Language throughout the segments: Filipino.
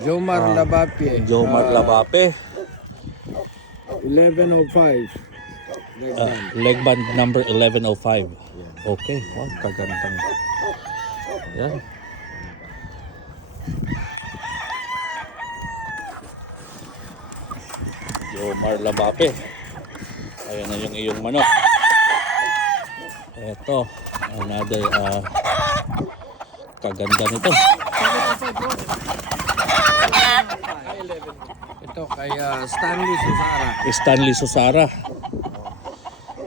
Jomar Labape. Jomar Labape. 1105. Leg band. Leg band number 1105. Okay, wow, kagandang. Yan. Jomar Labape. Ayan na yung iyong manok. Ito, another kaganda nito. Ito kay Stanley Susara. Stanley Susara.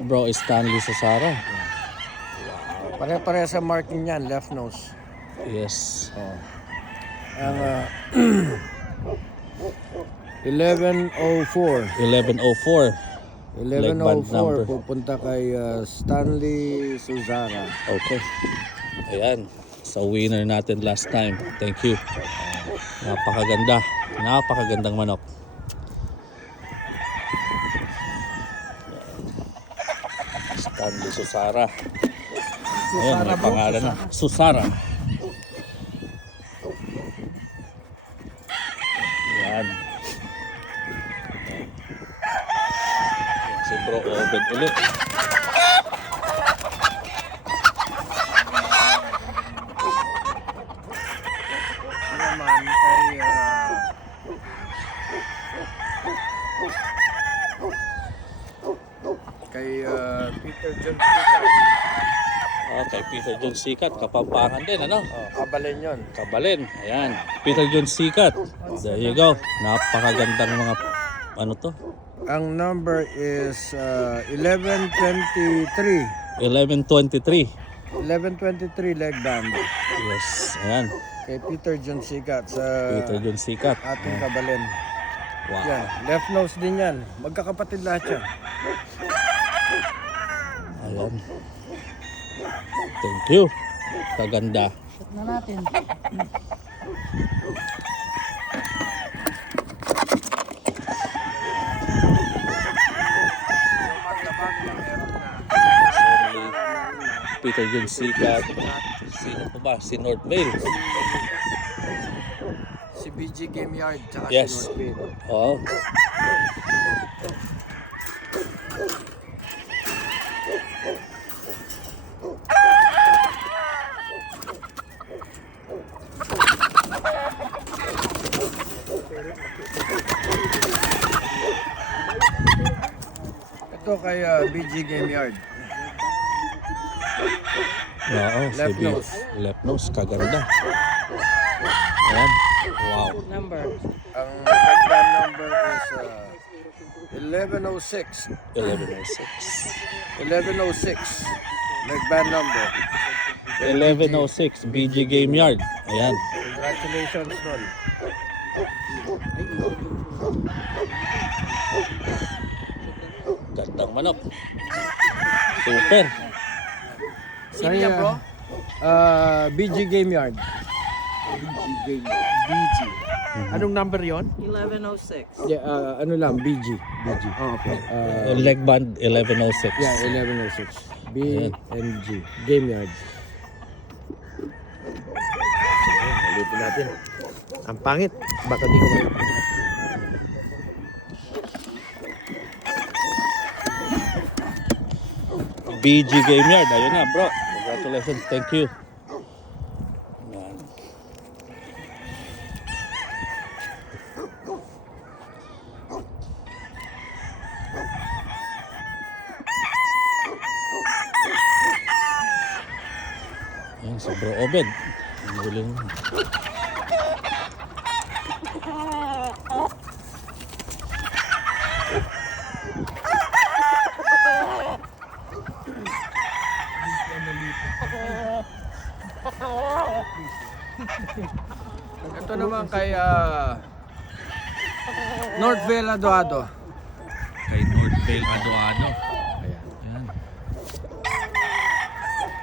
Bro, Stanley Susara. Pare-pare sa marking yan, left nose. Yes. Ang 1104. 1104. Leg band 1104 number. pupunta kay Stanley Susara. Okay. Ayan. Sa winner natin last time. Thank you. Napakaganda. Napakagandang manok. Stanley Susara. Ayan, may pangalan na. Susara. Ayan. Si Bro Obed ulit. Naman kay Peter John Sikat. Kay Peter John Sikat. Kapampangan din, ano? Kabalin yun. Kabalin. Ayan. Peter John Sikat. There you go. Napakagandang mga ano to? Ang number is 1123. 1123. 1123 leg band. Yes. Ayan. Kay Peter John Sikat sa Peter John Sikat. ating kabalin. Wow. Yan, left nose din yan. Magkakapatid lahat yan. Ayan. Thank you. Kaganda. Shoot na natin. Peter John Sikat. Sino po ba? Si Northvale. Si BG Game Yard tsaka Yes. si Northville. Oh. Ito kay BG Game Yard. Oo, Left si nose. Left nose, kaganda. Ayan. Wow. Number. Ang leg band number is 1106. 1106. 1106. Leg band number. 1106, BG Game Yard. Ayan. Congratulations, Tol. Gandang manok. Super. Sino yan, bro? BG Game Yard. BG. Anong number yon? 1106. Yeah, ano lang, BG. BG. Oh, okay. Leg band 1106. Yeah, 1106. B and G. Game Yard. Ulitin natin. Ang pangit. Baka di ko ma... BG Game Yard. Ayun na, bro. Congratulations. Thank you. Ayan. Ayan, si Bro Obed. Ang huling. Ito naman kay Northville Aduado. Kay Northvale Aduado. Ayan.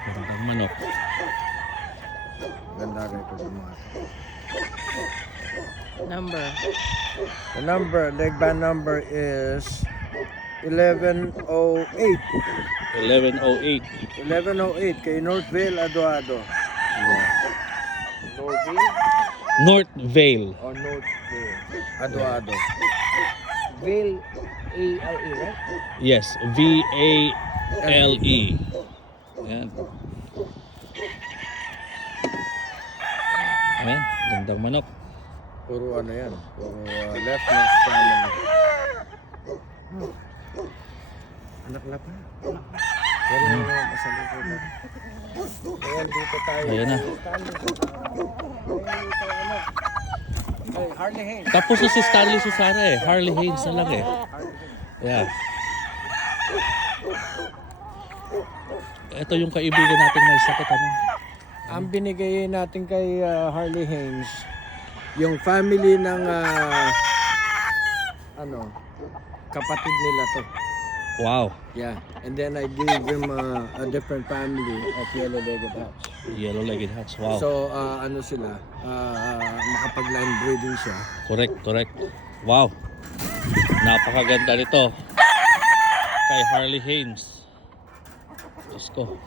Gandang manok. Ganda rin ito ng mga ito. Number. The number, leg band number is 1108. 1108. 1108 kay Northville Aduado. North Vale. or North Vale. Ado-ado. Vale, A-L-E, right? Yes, V-A-L-E. Ayan. Ayan, gandang manok. Puro ano yan. Puro left nose family. Anak na pa. Pero masali ko ba? Ayan, dito tayo. Ayan na. Ay, Harley Haynes. Tapos na si Stanley Susana eh. Harley Haynes na lang eh. Yeah. Ito yung kaibigan natin may sakit ano. Ang binigay natin kay Harley Haynes, yung family ng kapatid nila to. Wow. Yeah. And then I gave him a different family of yellow-legged hats. Yellow-legged hats. Wow. So, sila, makapag-line breeding siya. Correct. Wow. Napakaganda nito. Kay Harley Haynes. Diyos ko.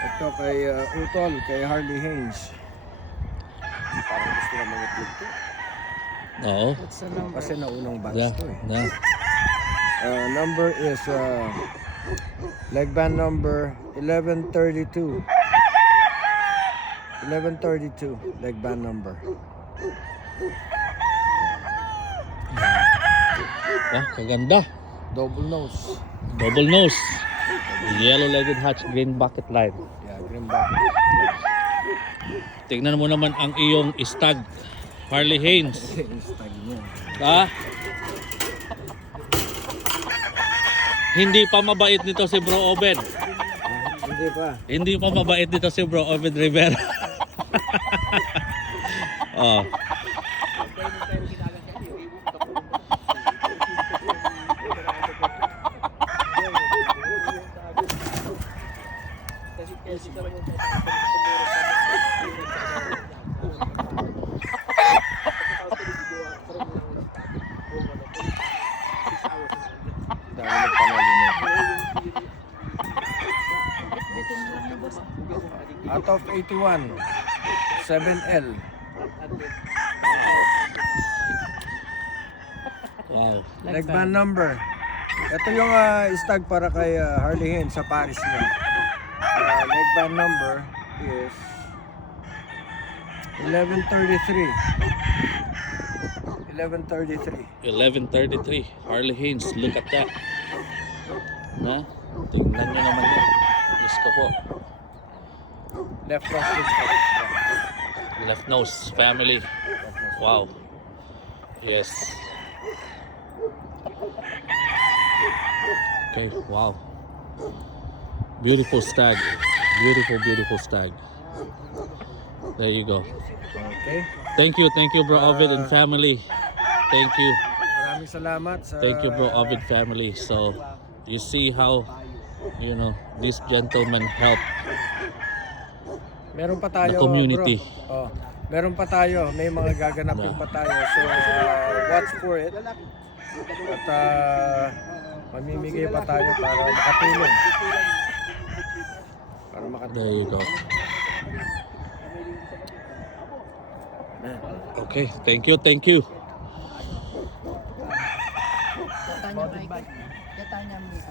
Ito kay Utol, kay Harley Haynes. Parang gusto na mga to. Oo. Kasi naunang batch Yeah. to eh. Yeah. Number is leg band number 1132. 1132 leg band number. Ah, kaganda. Double nose. Double nose. Yellow-legged hats, green bucket line. Yeah, green bucket. Tingnan mo naman ang iyong stag. Harley Haynes. Instag niya. Ha? Hindi pa mabait nito si Bro Obed. Hindi pa. Hindi pa mabait nito si Bro Obed Rivera. Oh. Dami ng panalo na. Out of 81, 7L. Wow. Leg band number. Ito yung stag para kay Harley Haynes sa Paris niya. Leg band number is 1133. 1133. 11:33. Harley Haynes. Look at that. No? Tingnan nyo naman yun. Diyos ko po. Left nose din po. Left nose family. Wow. Yes. Okay, wow. Beautiful stag. Beautiful stag. There you go. Okay. Thank you, Bro Ovid and family. Thank you. Maraming salamat sa Thank you, Bro Ovid family. So, you see how, this gentleman helped. Meron pa tayo, The community. bro. Oh, meron pa tayo. May mga gaganapin pa tayo. So, watch for it. At mamimigay pa tayo para makatulong. Para makatulong. There you go. Okay, thank you. Katanya, Mike. Katanya, Mike.